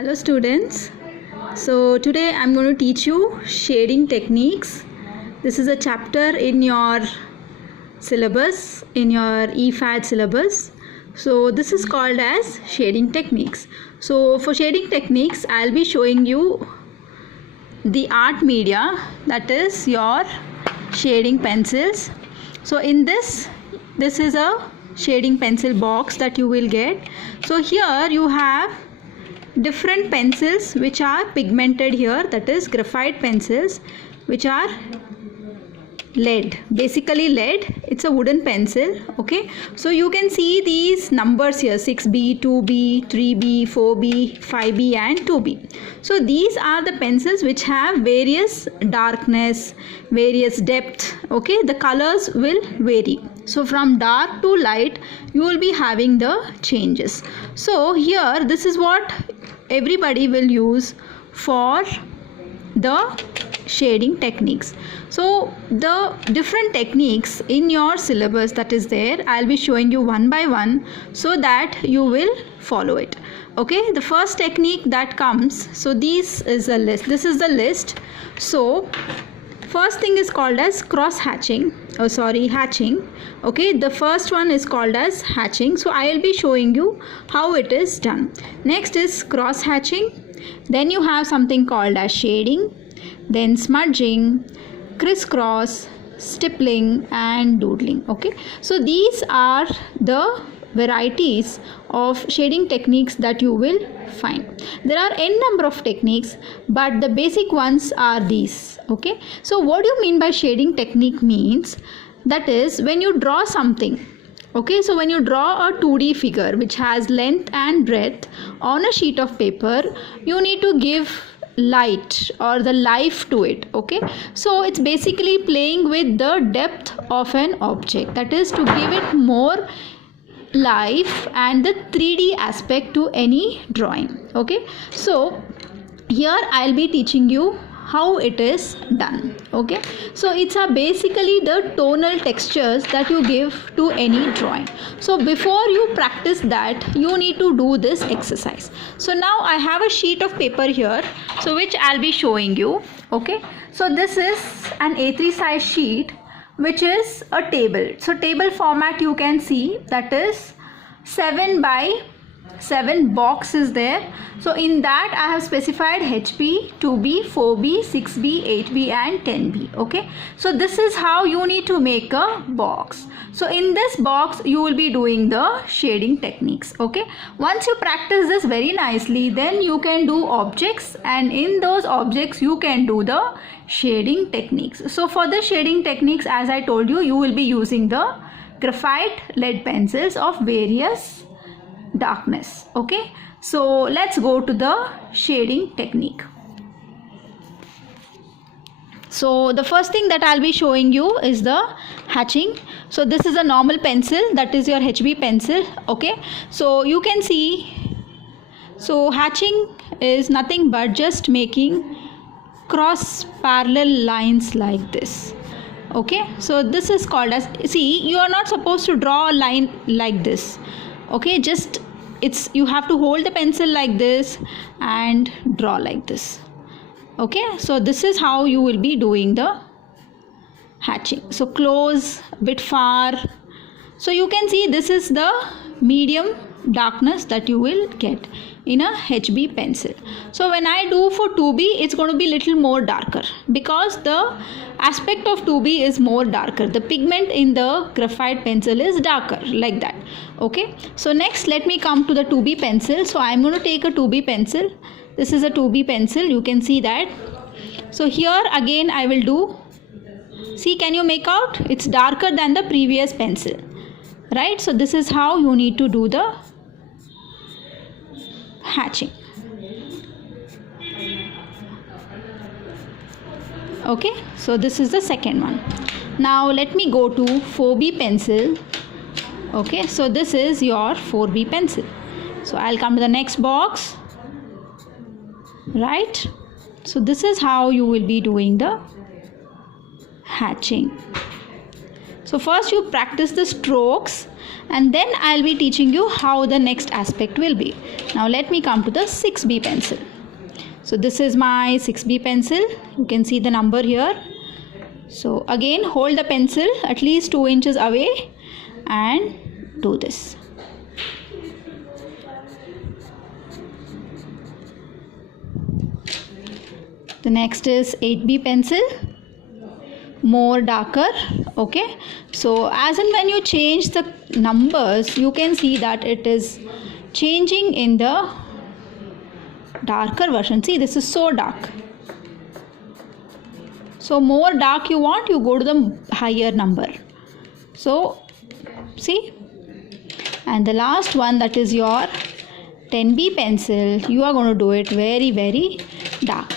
Hello students. So today I'm going to teach you shading techniques. This is a chapter in your syllabus, in your EFAD syllabus. So this is called as shading techniques. So for shading techniques I'll be showing you the art media, that is your shading pencils. So in this is a shading pencil box that you will get. So here you have different pencils which are pigmented here, that is graphite pencils which are lead, basically lead. It's a wooden pencil. Okay, so you can see these numbers here: 6B, 2B, 3B, 4B, 5B and 2B. So these are the pencils which have various darkness, various depth. Okay, the colors will vary. So from dark to light you will be having the changes. So here this is what everybody will use for the shading techniques. So the different techniques in your syllabus that is there, I'll be showing you one by one so that you will follow it. Okay, the first technique that comes, so this is a list. This is the list. So first thing is called as hatching. Okay, the first one is called as hatching. So I will be showing you how it is done. Next is cross hatching. Then you have something called as shading, then smudging, crisscross, stippling and doodling. Okay, so these are the varieties of shading techniques that you will find. There are n number of techniques, but the basic ones are these. Okay, so what do you mean by shading technique means? That is when you draw something. Okay, so when you draw a 2D figure which has length and breadth on a sheet of paper, you need to give light or the life to it. Okay, so it's basically playing with the depth of an object, that is to give it more life and the 3D aspect to any drawing. Okay, so here I'll be teaching you how it is done. Okay, so it's basically the tonal textures that you give to any drawing. So before you practice that, you need to do this exercise. So now I have a sheet of paper here, so which I'll be showing you. Okay, so this is an A3 size sheet which is a table. So table format you can see, that is 7 by 7 box is there. So in that I have specified HP, 2B, 4B, 6B, 8B and 10B. Okay, so this is how you need to make a box. So in this box you will be doing the shading techniques. Okay, once you practice this very nicely, then you can do objects, and in those objects you can do the shading techniques. So for the shading techniques, as I told you, you will be using the graphite lead pencils of various darkness. Okay, so let's go to the shading technique. So the first thing that I'll be showing you is the hatching. So this is a normal pencil, that is your HB pencil. Okay, so you can see, so hatching is nothing but just making cross parallel lines like this. Okay, so this is called as, see, you are not supposed to draw a line like this. Okay, just you have to hold the pencil like this and draw like this. Okay, so this is how you will be doing the hatching. So close, bit far. So you can see this is the medium darkness that you will get in a HB pencil. So when I do for 2B, it's going to be little more darker because the aspect of 2B is more darker. The pigment in the graphite pencil is darker, like that. Okay, so next let me come to the 2B pencil. So I'm going to take a 2B pencil. This is a 2B pencil, you can see that. So here again I will do, see, can you make out? It's darker than the previous pencil, right? So this is how you need to do the hatching. Okay, so this is the second one. Now let me go to 4B pencil. Okay, so this is your 4B pencil. So I'll come to the next box, right? So this is how you will be doing the hatching. So first you practice the strokes and then I'll be teaching you how the next aspect will be. Now let me come to the 6B pencil. So this is my 6B pencil. You can see the number here. So again, hold the pencil at least 2 inches away and do this. The next is 8B pencil, more darker. Okay, so as and when you change the numbers, you can see that it is changing in the darker version. See, this is so dark. So more dark you want, you go to the higher number. So see, and the last one, that is your 10B pencil, you are going to do it very, very dark.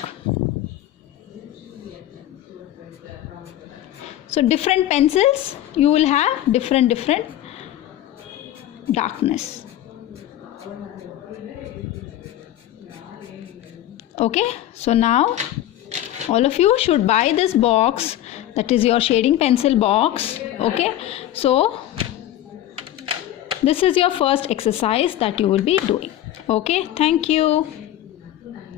So different pencils, you will have different darkness. Okay, so now all of you should buy this box, that is your shading pencil box. Okay, so this is your first exercise that you will be doing. Okay, thank you.